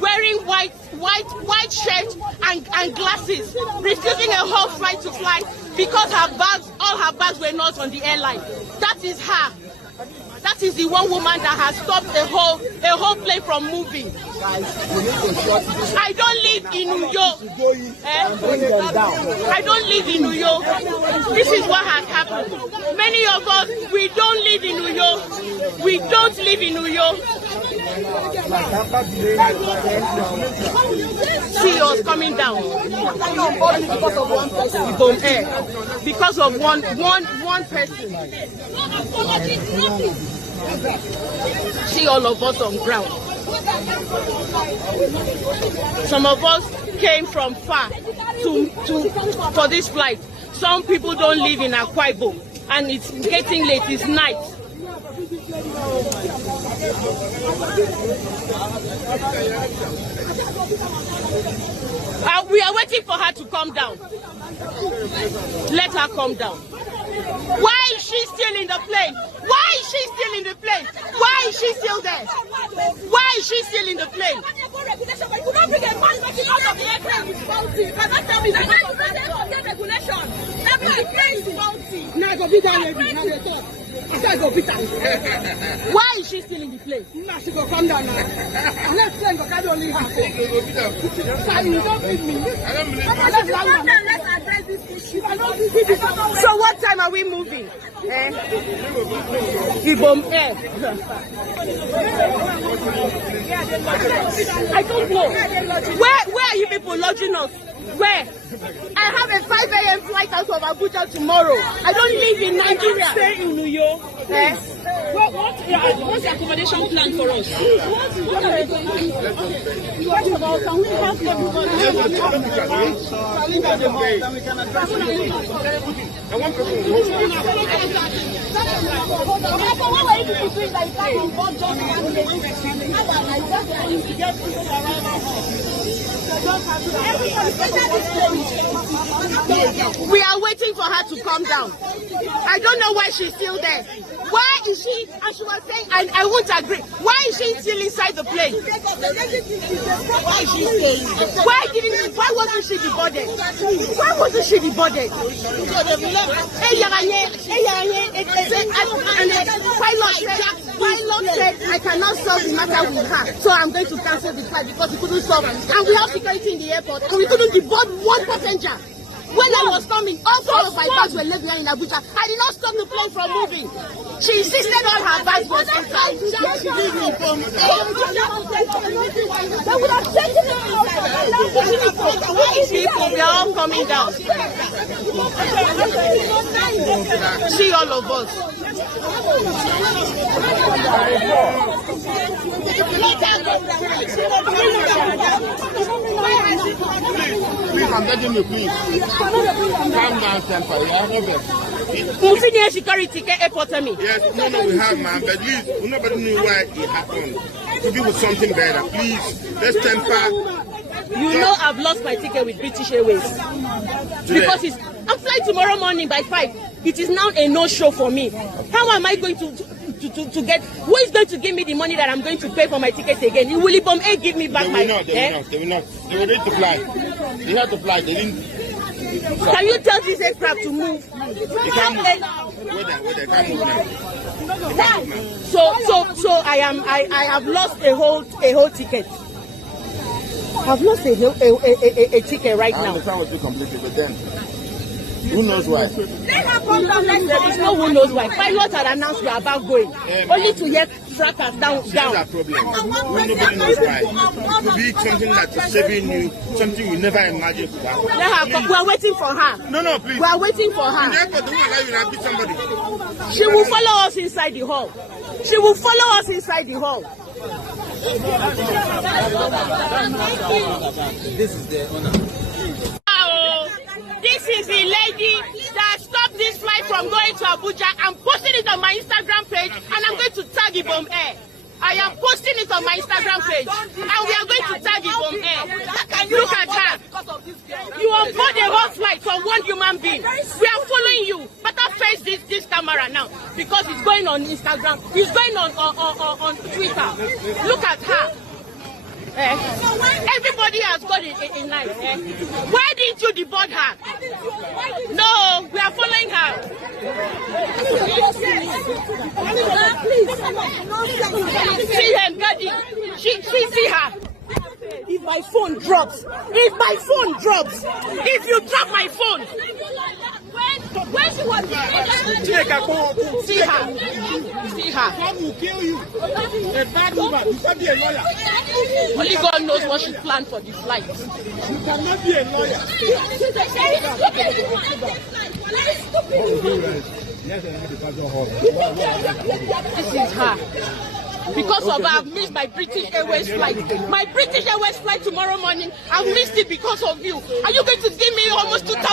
wearing white shirt and glasses, refusing a whole flight to fly because all her bags were not on the airline. That is her. That is the one woman that has stopped a whole plane from moving. I don't live in New York. I don't live in New York. This is what has happened. Many of us, we don't live in New York. We don't live in New York. See us coming down. Because of one person. See all of us on ground. Some of us came from far for this flight. Some people don't live in Abom, and it's getting late. It's night. We are waiting for her to come down. Let her come down. Why is she still in the plane? Why is she still in the plane? Why is she still there? Why is she still in the plane? Why is she still in the plane? She go come down now. Let's go carry only her. So what time are we moving? Abom Air. I don't know. Where are you people lodging us? Where? I have a 5 a.m. flight out of Abuja tomorrow. I don't live in Nigeria. Stay in New York. Yes. What's the accommodation plan for us? What are we going to do? First of all, can we help everybody? We are waiting for her to come down. I don't know why she's still there. Why is she, as she was saying, I won't agree. Why is she still inside the plane? Why is she staying? Why wasn't she deported? Why wasn't she deported? Pilot said I cannot solve the matter with her, so I'm going to cancel the flight because we couldn't solve it. And we have security in the airport, and we couldn't deport one passenger. When I was coming, all 4 of my bags were left here in Abuja. I did not stop the plane from moving. She insisted all her bags was inside. She didn't inform me. They would have taken it out. People, we are all coming down. See all of us. Please, I'm begging you, please. Calm down, temper. Senior security airport me. Yes, no, we have, man. But please, nobody knew why it happened. Could be with something better. Please, let's temper. You know I've lost my ticket with British Airways. Because I'm flying tomorrow morning by 5. It is now a no-show for me. How am I going to get? Who is going to give me the money that I'm going to pay for my ticket again? Will Abom Air give me back my? They will not. They were ready to fly. They had to fly. They didn't. Can you tell this aircraft to move? They can't move. Where they can't move now. So I have lost a whole ticket. I've lost a ticket right now. I understand what you completed, but then who knows why? There is no who knows why. Pilot had announced we are about going. Only to hear fracas down. That's a problem. Nobody knows why. It could be something that is saving you, something we never imagined could happen. We are waiting for her. No, please. We are waiting for her. In the airport, don't allow you to beat somebody. She will follow us inside the hall. She will follow us inside the hall. This is the owner. This is the lady that stopped this flight from going to Abuja. I'm posting it on my Instagram page, and I'm going to tag Abom Air. I am posting it on my Instagram page, and we are going to tag Abom Air. Look at her. You are on board a whole flight from one human being. We are following you. Better face this camera now, because it's going on Instagram. It's going on Twitter. Look at her. Everybody has got in line. Why didn't you deboard her? No, we are following her. See her, Gaddy. She see her. If my phone drops, if you drop my phone, where she was, see her. God will kill you. A bad woman. You can't be a lawyer. Only God knows what she planned for the flight. You cannot be a lawyer. This is her. Because of her, I've missed my British Airways flight. My British Airways flight tomorrow morning, I've missed it because of you. Are you going to give me almost 2,000?